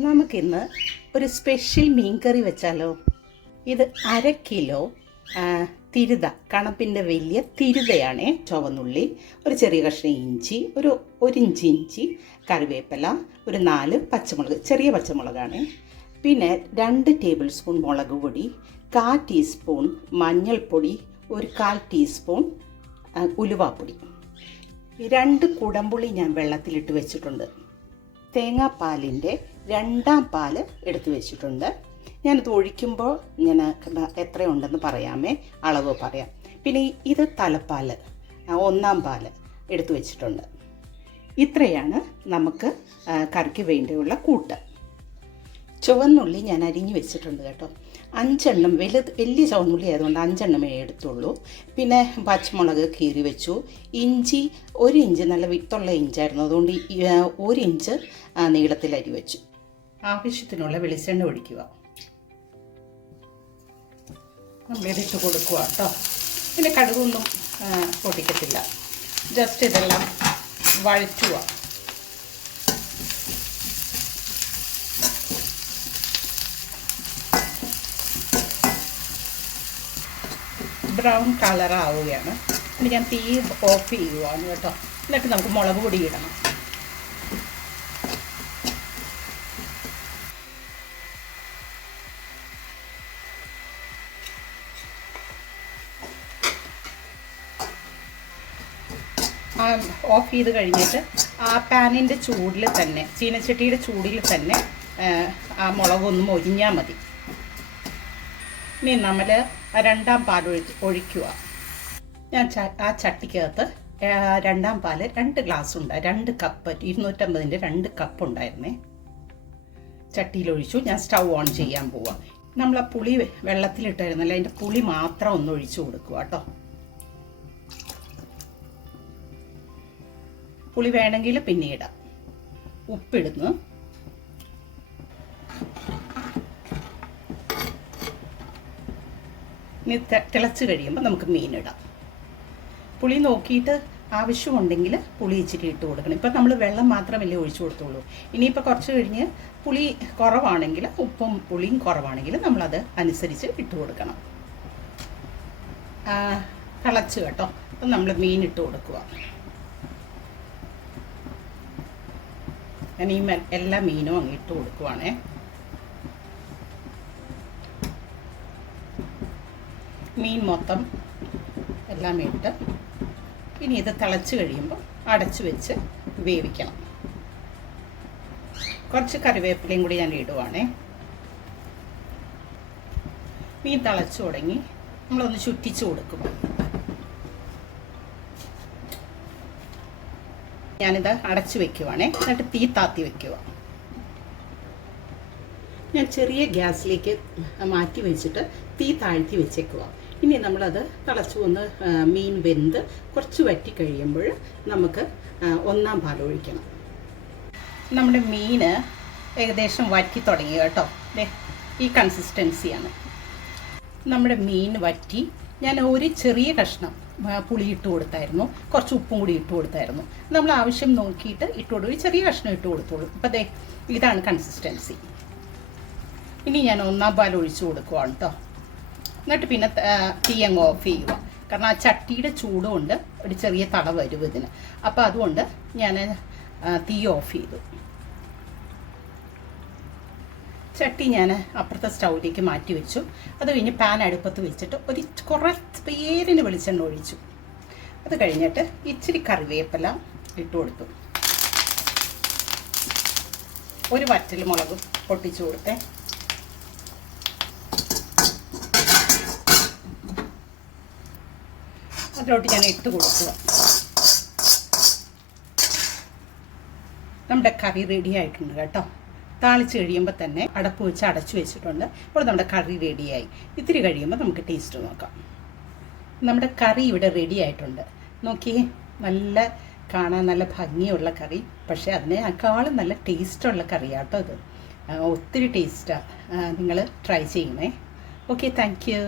നമുക്കിന്ന് ഒരു സ്പെഷ്യൽ മീൻ കറി വെച്ചാലോ? ഇത് 1/2 കിലോ തിരുത, കണപ്പിൻ്റെ വലിയ തിരുതയാണ്. ചുവന്നുള്ളി, ഒരു ചെറിയ കഷ്ണം ഇഞ്ചി, ഒരു ഇഞ്ച് ഇഞ്ചി, കറിവേപ്പില, ഒരു 4 പച്ചമുളക്, ചെറിയ പച്ചമുളകാണ്. പിന്നെ 2 ടേബിൾ സ്പൂൺ മുളക് പൊടി, 1/4 ടീസ്പൂൺ മഞ്ഞൾപ്പൊടി, ഒരു 1/4 ടീസ്പൂൺ ഉലുവാപ്പൊടി. 2 കുടംപുളി ഞാൻ വെള്ളത്തിലിട്ട് വെച്ചിട്ടുണ്ട്. തേങ്ങാപ്പാലിൻ്റെ 2ാം പാൽ എടുത്തു വെച്ചിട്ടുണ്ട്. ഞാനിത് ഒഴിക്കുമ്പോൾ ഞാൻ എത്രയുണ്ടെന്ന് പറയാമേ, അളവ് പറയാം. പിന്നെ ഇത് തലപ്പാൽ, 1ാം പാൽ എടുത്തു വെച്ചിട്ടുണ്ട്. ഇത്രയാണ് നമുക്ക് കറിക്ക് വേണ്ടിയുള്ള കൂട്ട്. ചുവന്നുള്ളി ഞാൻ അരിഞ്ഞു വെച്ചിട്ടുണ്ട് കേട്ടോ. 5 എണ്ണം, വലിയ ചുവന്നുള്ളി ആയതുകൊണ്ട് 5 എണ്ണമേ എടുത്തുള്ളൂ. പിന്നെ പച്ചമുളക് കീറി വെച്ചു. ഇഞ്ചി 1 ഇഞ്ച്, നല്ല വിത്തുള്ള ഇഞ്ചായിരുന്നു, അതുകൊണ്ട് 1 ഇഞ്ച് നീളത്തിൽ അരി വെച്ചു. ആവശ്യത്തിനുള്ള വെളിച്ചെണ്ണ ഒഴിക്കുക. നമ്മളിതിട്ട് കൊടുക്കുക കേട്ടോ. പിന്നെ കടുകൊന്നും പൊട്ടിക്കത്തില്ല, ജസ്റ്റ് ഇതെല്ലാം വഴറ്റുക. ബ്രൗൺ കളറാവുകയാണ്. ഇനി ഞാൻ തീ ഓഫ് ചെയ്യുകയാണ് കേട്ടോ. എന്നിട്ട് നമുക്ക് മുളക് പൊടി ഇടണം. ഓഫ് ചെയ്ത് കഴിഞ്ഞിട്ട് ആ പാനിൻ്റെ ചൂടിൽ തന്നെ, ചീനച്ചട്ടിയുടെ ചൂടിൽ തന്നെ ആ മുളകൊന്നും ഒഴിഞ്ഞാൽ മതി. ഇനി നമ്മൾ 2ാം പാൽ ഒഴിക്കുക. ഞാൻ ആ ചട്ടിക്കകത്ത് 2ാം പാൽ 2 ഗ്ലാസ് ഉണ്ട്, 2 കപ്പ്, 250ൻ്റെ 2 കപ്പ് ഉണ്ടായിരുന്നേ. ചട്ടിയിലൊഴിച്ചു. ഞാൻ സ്റ്റൗ ഓൺ ചെയ്യാൻ പോവാം. നമ്മൾ ആ പുളി വെള്ളത്തിലിട്ടായിരുന്നല്ലോ, അതിൻ്റെ പുളി മാത്രം ഒന്ന് ഒഴിച്ചു കൊടുക്കുക കേട്ടോ. പുളി വേണമെങ്കിൽ പിന്നീട് ഉപ്പിടുന്നു. ഇനി തിളച്ച് കഴിയുമ്പോൾ നമുക്ക് മീനിടാം. പുളി നോക്കിയിട്ട് ആവശ്യമുണ്ടെങ്കിൽ പുളി ഇച്ചിരി ഇട്ട് കൊടുക്കണം. ഇപ്പം നമ്മൾ വെള്ളം മാത്രമല്ലേ ഒഴിച്ചു കൊടുത്തുള്ളൂ. ഇനിയിപ്പോൾ കുറച്ച് കഴിഞ്ഞ് പുളി കുറവാണെങ്കിൽ, ഉപ്പും പുളിയും കുറവാണെങ്കിൽ നമ്മളത് അനുസരിച്ച് ഇട്ട് കൊടുക്കണം. തിളച്ച് കേട്ടോ. അപ്പം നമ്മൾ മീൻ ഇട്ട് കൊടുക്കുക. ഞാൻ ഈ എല്ലാ മീനും അങ്ങ് ഇട്ട് കൊടുക്കുവാണേ. മീൻ മൊത്തം എല്ലാം ഇട്ട് ഇനി ഇത് തിളച്ച് കഴിയുമ്പോൾ അടച്ച് വെച്ച് വേവിക്കണം. കുറച്ച് കറിവേപ്പിലയും കൂടി ഞാൻ ഇടുവാണേ. മീൻ തിളച്ച് തുടങ്ങി, നമ്മളൊന്ന് ചുറ്റിച്ച് കൊടുക്കും. ഞാനിത് അടച്ച് വെക്കുവാണേ. എന്നിട്ട് തീ താത്തി വെക്കുക. ഞാൻ ചെറിയ ഗ്യാസിലേക്ക് മാറ്റി വെച്ചിട്ട് തീ താഴ്ത്തി വെച്ചേക്കുക. ഇനി നമ്മളത് തിളച്ച് വന്ന് മീൻ വെന്ത് കുറച്ച് വറ്റി കഴിയുമ്പോൾ നമുക്ക് 1ാം പാൽ ഒഴിക്കണം. നമ്മുടെ മീൻ ഏകദേശം വറ്റി തുടങ്ങി കേട്ടോ. ഈ കൺസിസ്റ്റൻസിയാണ് നമ്മുടെ മീൻ വറ്റി. ഞാൻ ഒരു ചെറിയ കഷ്ണം പുളി ഇട്ട് കൊടുത്തായിരുന്നു, കുറച്ച് ഉപ്പും കൂടി ഇട്ട് കൊടുത്തായിരുന്നു. നമ്മൾ ആവശ്യം നോക്കിയിട്ട് ഇട്ട് കൊടുക്കും. ഒരു ചെറിയ കഷ്ണം ഇട്ട് കൊടുത്തോളൂ. അപ്പം ഇതാണ് കൺസിസ്റ്റൻസി. ഇനി ഞാൻ 1ാം പാൽ ഒഴിച്ച് കൊടുക്കുവാണ് കേട്ടോ. എന്നിട്ട് പിന്നെ തീ അങ്ങ് ഓഫ് ചെയ്യുക. കാരണം ആ ചട്ടിയുടെ ചൂടുകൊണ്ട് ഒരു ചെറിയ തള വരും ഇതിന്. അപ്പോൾ അതുകൊണ്ട് ഞാൻ തീ ഓഫ് ചെയ്തു. ചട്ടി ഞാൻ അപ്പുറത്തെ സ്റ്റൗവിലേക്ക് മാറ്റി വെച്ചു. അത് കഴിഞ്ഞ് പാൻ അടുപ്പത്ത് വെച്ചിട്ട് കുറച്ച് പേരിന് വെളിച്ചെണ്ണ ഒഴിച്ചു. അത് കഴിഞ്ഞിട്ട് ഇച്ചിരി കറിവേപ്പില ഇട്ട് കൊടുത്തു. ഒരു വറ്റൽ മുളക് പൊട്ടിച്ചു കൊടുത്തേ. അതിലോട്ട് ഞാൻ ഇട്ട് കൊടുക്കുക. നമ്മുടെ കറി റെഡി ആയിട്ടുണ്ട് കേട്ടോ. താളിച്ച് കഴിയുമ്പോൾ തന്നെ അടപ്പ് വെച്ച് അടച്ചു വെച്ചിട്ടുണ്ട്. ഇപ്പോൾ നമ്മുടെ കറി റെഡിയായി. ഇത്തിരി കഴിയുമ്പോൾ നമുക്ക് ടേസ്റ്റ് നോക്കാം. നമ്മുടെ കറി ഇവിടെ റെഡി ആയിട്ടുണ്ട്. നോക്കിയേ, നല്ല കാണാൻ നല്ല ഭംഗിയുള്ള കറി, പക്ഷേ അതിനേക്കാളും നല്ല ടേസ്റ്റുള്ള കറിയാട്ടോ ഇത്. ഒത്തിരി ടേസ്റ്റാണ്. നിങ്ങൾ ട്രൈ ചെയ്യണേ. Okay, thank you.